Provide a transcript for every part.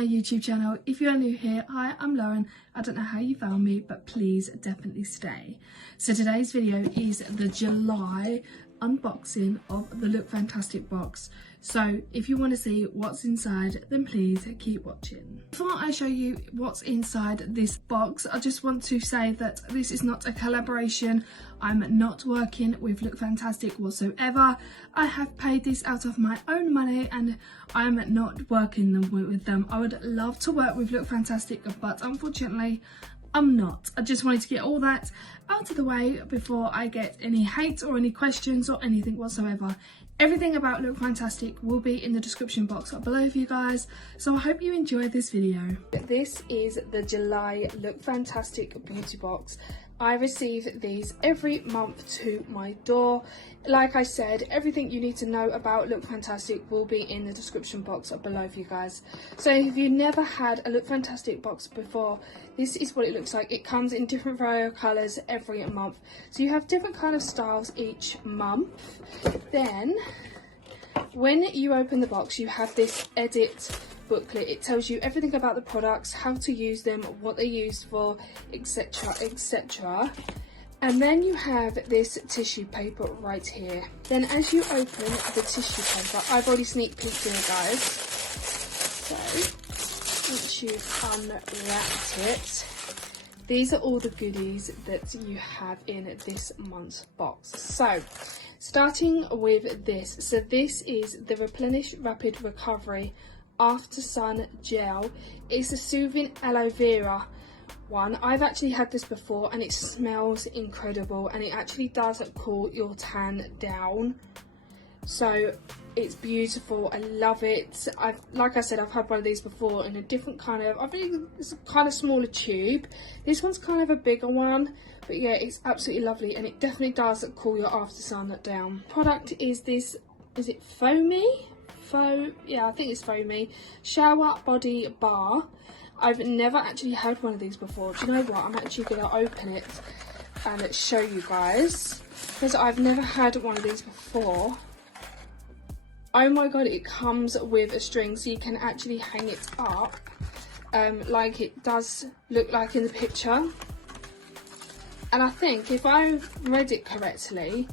my YouTube channel. If you are new here, hi, I'm Lauren. I don't know how you found me, but please definitely stay. So today's video is the July unboxing of the Look Fantastic box. So if you want to see what's inside, then please keep watching. Before I show you what's inside this box, I just want to say that this is not a collaboration. I'm not working with Look Fantastic whatsoever. I have paid this out of my own money and I'm not working with them. I would love to work with Look Fantastic, but unfortunately I'm not. I just wanted to get all that out of the way before I get any hate or any questions or anything whatsoever. Everything about Look Fantastic will be in the description box up below for you guys, so I hope you enjoy this video. This is the July Look Fantastic beauty box. I receive these every month to my door. Like I said, everything you need to know about Look Fantastic will be in the description box up below for you guys. So if you've never had a Look Fantastic box before, this is what it looks like. It comes in different variety of colours every month. So you have different kind of styles each month. Then, when you open the box, you have this edit booklet. It tells you everything about the products, how to use them, what they're used for, etc, etc. And then you have this tissue paper right here. Then as you open the tissue paper, I've already sneak peeked in it, guys. So once you've unwrapped it, these are all the goodies that you have in this month's box. So starting with this, so this is the Replenish Rapid Recovery After Sun Gel. It's a soothing aloe vera one. I've actually had this before and it smells incredible and it actually does cool your tan down. So it's beautiful. I love it. Like I said, I've had one of these before in a different kind of, I think it's a kind of smaller tube. This one's kind of a bigger one, but yeah, it's absolutely lovely and it definitely does cool your after sun down. Product is this, is it Foamy? Yeah, I think it's Foamy Shower Body Bar. I've never actually had one of these before. Do you know what? I'm actually going to open it and show you guys because I've never had one of these before. Oh my god, it comes with a string so you can actually hang it up like it does look like in the picture. And I think if I've read it correctly,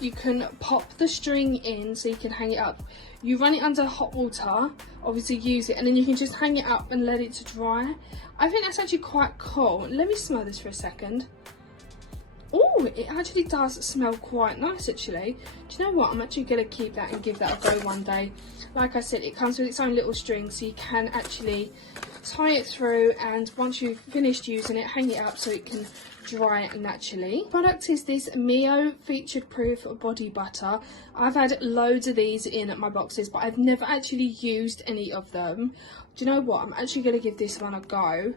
you can pop the string in so you can hang it up. You run it under hot water, obviously use it, and then you can just hang it up and let it to dry. I think that's actually quite cool. Let me smell this for a second. Oh, it actually does smell quite nice actually. Do you know what? I'm actually going to keep that and give that a go one day. Like I said, it comes with its own little string so you can actually tie it through, and once you've finished using it, hang it up so it can dry naturally. Product is this Mio Featured Proof Body Butter. I've had loads of these in my boxes, but I've never actually used any of them. Do you know what? I'm actually going to give this one a go.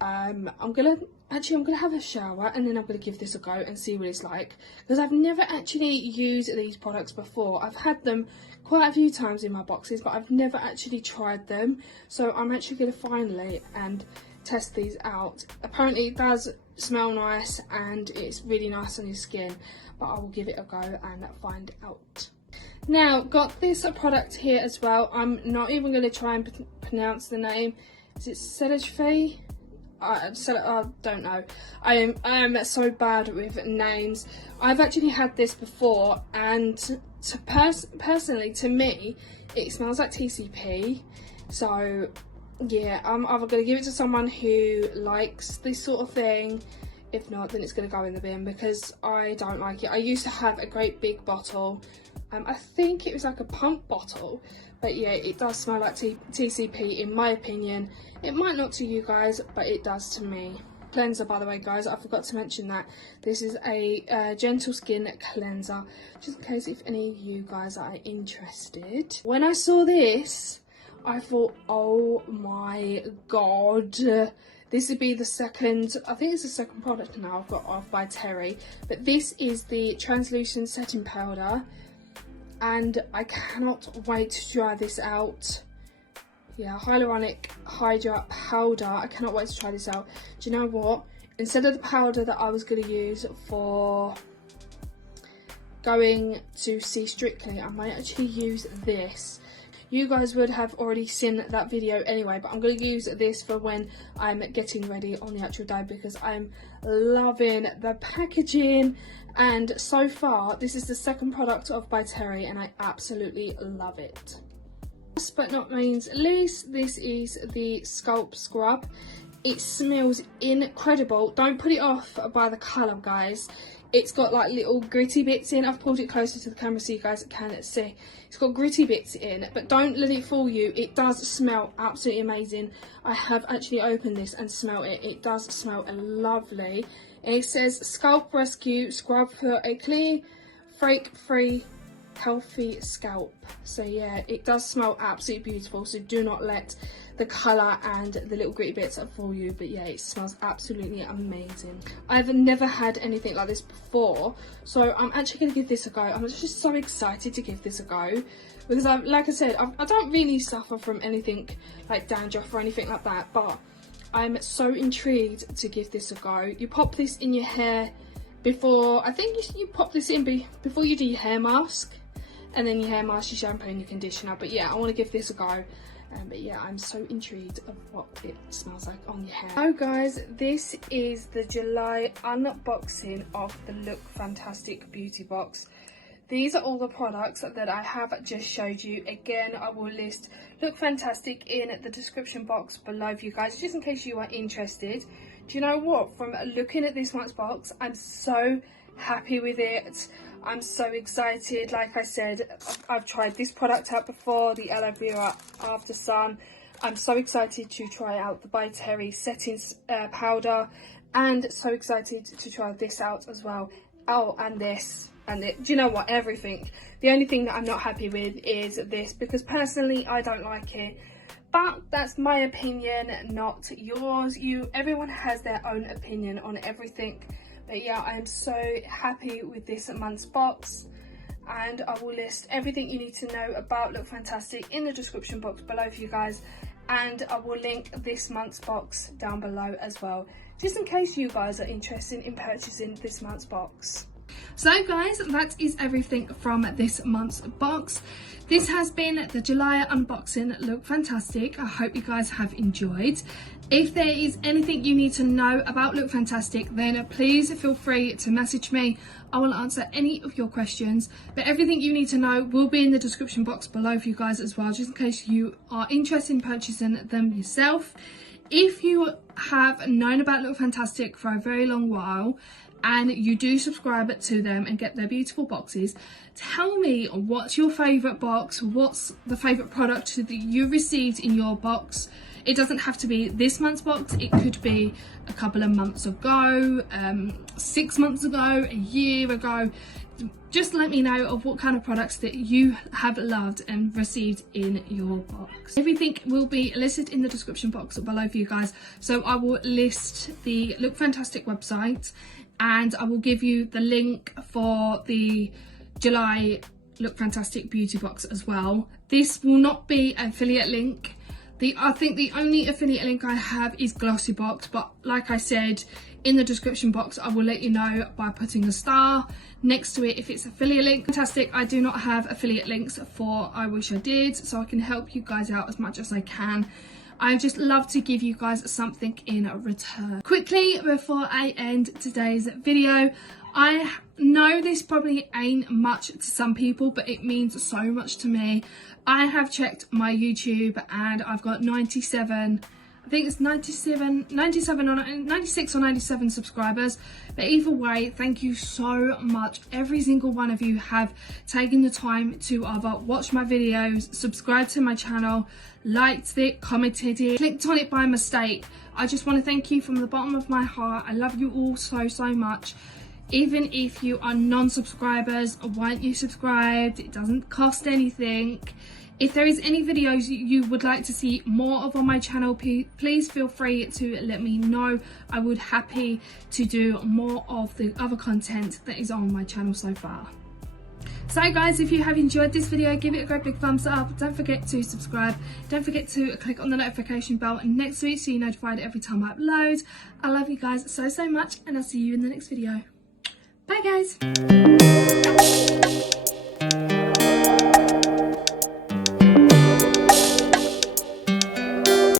I'm gonna have a shower and then I'm gonna give this a go and see what it's like, because I've never actually used these products before. I've had them quite a few times in my boxes, but I've never actually tried them. So I'm actually gonna finally and test these out. Apparently it does smell nice and it's really nice on your skin, but I will give it a go and find out. Now, got this product here as well. I'm not even going to try and pronounce the name. Is it Cetaphil? I don't know. I am so bad with names. I've actually had this before, and personally, to me, it smells like TCP. So yeah, I'm either going to give it to someone who likes this sort of thing. If not, then it's going to go in the bin because I don't like it. I used to have a great big bottle. I think it was like a pump bottle, but yeah, it does smell like TCP in my opinion. It might not to you guys, but it does to me. Cleanser, by the way, guys, I forgot to mention that this is a gentle skin cleanser, just in case if any of you guys are interested. When I saw this, I thought, oh my god, this would be the second, I think it's the second product now I've got off by Terry, but this is the translucent setting powder. And I cannot wait to try this out. Yeah, hyaluronic hydra powder. I cannot wait to try this out. Do you know what? Instead of the powder that I was going to use for going to see Strictly, I might actually use this. you guys would have already seen that video anyway, but I'm going to use this for when I'm getting ready on the actual day, because I'm loving the packaging. And so far, this is the second product of By Terry, and I absolutely love it. Last but not least, this is the Sculpt Scrub. It smells incredible. Don't put it off by the colour, guys. It's got like little gritty bits in. I've pulled it closer to the camera so you guys can see. It's got gritty bits in, but don't let it fool you. It does smell absolutely amazing. I have actually opened this and smelled it. It does smell lovely. And it says Scalp Rescue Scrub for a clear, flake-free, healthy scalp. So yeah, it does smell absolutely beautiful, so do not let the colour and the little gritty bits fool you. But yeah, it smells absolutely amazing. I've never had anything like this before, so I'm actually going to give this a go. I'm just so excited to give this a go, because like I said, I don't really suffer from anything like dandruff or anything like that, but I'm so intrigued to give this a go. You pop this in your hair before, I think you pop this in before you do your hair mask, and then your hair mask, your shampoo and your conditioner. But yeah, I want to give this a go. But yeah, I'm so intrigued of what it smells like on your hair. So guys, this is the July unboxing of the Look Fantastic Beauty Box. These are all the products that I have just showed you. Again, I will list Look Fantastic in the description box below for you guys, just in case you are interested. Do you know what? From looking at this month's box, I'm so happy with it. I'm so excited. Like I said, I've tried this product out before, the Aloe Vera After Sun. I'm so excited to try out the By Terry setting powder, and so excited to try this out as well. Oh, and this, and it. Do you know what? Everything. The only thing that I'm not happy with is this, because personally I don't like it. But that's my opinion, not yours. Everyone has their own opinion on everything. But yeah, I am so happy with this month's box, and I will list everything you need to know about Look Fantastic in the description box below for you guys, and I will link this month's box down below as well, just in case you guys are interested in purchasing this month's box. So guys, that is everything from this month's box. This has been the July unboxing Look Fantastic. I hope you guys have enjoyed. If there is anything you need to know about Look Fantastic, then please feel free to message me. I will answer any of your questions, but everything you need to know will be in the description box below for you guys as well, just in case you are interested in purchasing them yourself. If you have known about Look Fantastic for a very long while, and you do subscribe to them and get their beautiful boxes, tell me what's your favourite box, what's the favourite product that you received in your box. It doesn't have to be this month's box, it could be a couple of months ago, 6 months ago, a year ago. Just let me know of what kind of products that you have loved and received in your box. Everything will be listed in the description box below for you guys. So I will list the Look Fantastic website, and I will give you the link for the July Look Fantastic beauty box as well. This will not be an affiliate link. I think the only affiliate link I have is Glossybox, but like I said, in the description box I will let you know by putting a star next to it if it's affiliate link. Fantastic, I do not have affiliate links for I Wish I Did, so I can help you guys out as much as I can. I just love to give you guys something in return. Quickly, before I end today's video, I know this probably ain't much to some people, but it means so much to me. I have checked my YouTube and I've got 97, I think it's 96 or 97 subscribers. But either way, thank you so much. Every single one of you have taken the time to either watch my videos, subscribe to my channel, liked it, commented it, clicked on it by mistake. I just want to thank you from the bottom of my heart. I love you all so much. Even if you are non-subscribers, why aren't you subscribed? It doesn't cost anything. If there is any videos you would like to see more of on my channel, please feel free to let me know. I would happy to do more of the other content that is on my channel so far. So guys, if you have enjoyed this video, give it a great big thumbs up. Don't forget to subscribe. Don't forget to click on the notification bell next to it so you're notified every time I upload. I love you guys so much, and I'll see you in the next video. Bye guys.